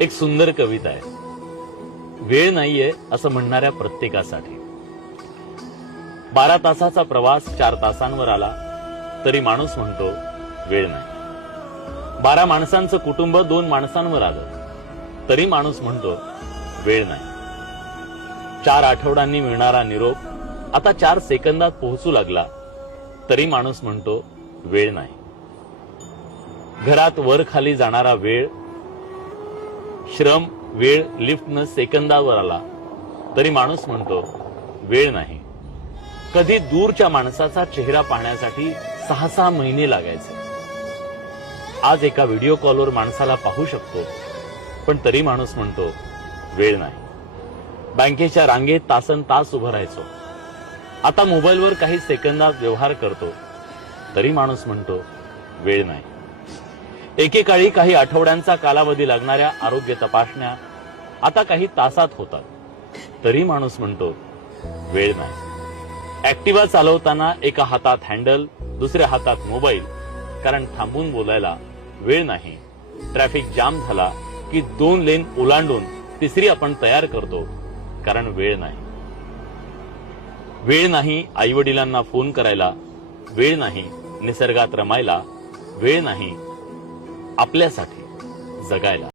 एक सुंदर कविता आहे, वेळ नाहीये असं म्हणणाऱ्या प्रत्येकासाठी. 12 तासाचा प्रवास 4 तासांवर आला तरी माणूस म्हणतो वेळ नाही. 12 माणसांचं कुटुंब 2 माणसांवर आलं तरी माणूस म्हणतो वेळ नाही. 4 आठवड्यांनी मिळणारा निरोप आता 4 सेकंदात पोहोचू लागला तरी माणूस म्हणतो वेळ नाही. घरात वर खाली जाणारा वेळ, श्रम, वेळ लिफ्टनं सेकंदावर आला तरी माणूस म्हणतो वेळ नाही. कधी दूरच्या माणसाचा चेहरा पाहण्यासाठी 6-6 महिने लागायचे. आज एका व्हिडिओ कॉलवर माणसाला पाहू शकतो, पण तरी माणूस म्हणतो वेळ नाही. बँकेच्या रांगेत तासन तास उभं राहायचो, आता मोबाईलवर काही सेकंदात व्यवहार करतो तरी माणूस म्हणतो वेळ नाही. एकेकाळी काही आठवड्यांचा कालावधी लागणाऱ्या आरोग्य तपासण्या आता काही तासात होतात तरी माणूस म्हणतो वेळ नाही. ऍक्टिव्हा चालवताना एका हातात हँडल, दुसऱ्या हातात मोबाईल, कारण थांबून बोलायला वेळ नाही. ट्रॅफिक जाम झाला की 2 लेन ओलांडून तिसरी आपण तयार करतो, कारण वेळ नाही. वेळ नाही आई वडिलांना फोन करायला, वेळ नाही निसर्गात रमायला, वेळ नाही आपल्यासाठी जगायला.